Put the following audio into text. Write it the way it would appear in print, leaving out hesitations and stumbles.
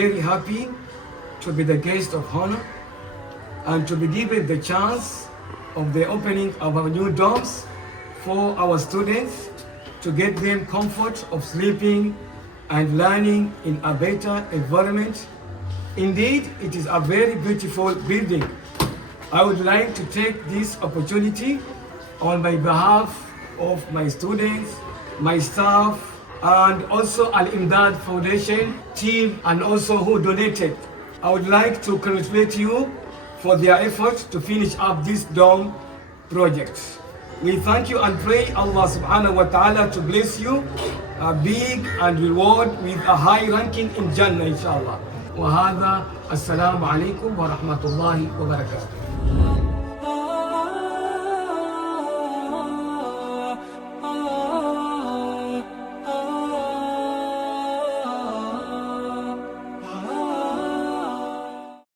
very happy to be the guest of honor and to be given the chance of the opening of our new dorms for our students to get them comfort of sleeping and learning in a better environment. Indeed, it is a very beautiful building. I would like to take this opportunity on my behalf of my students, my staff, and also Al-Imdad Foundation team, and also who donated. I would like to congratulate you for their efforts to finish up this dorm project. We thank you and pray Allah subhanahu wa ta'ala to bless you a big and reward with a high ranking in Jannah inshallah. Wa hadha, assalamu alaikum wa rahmatullahi wa barakatuh.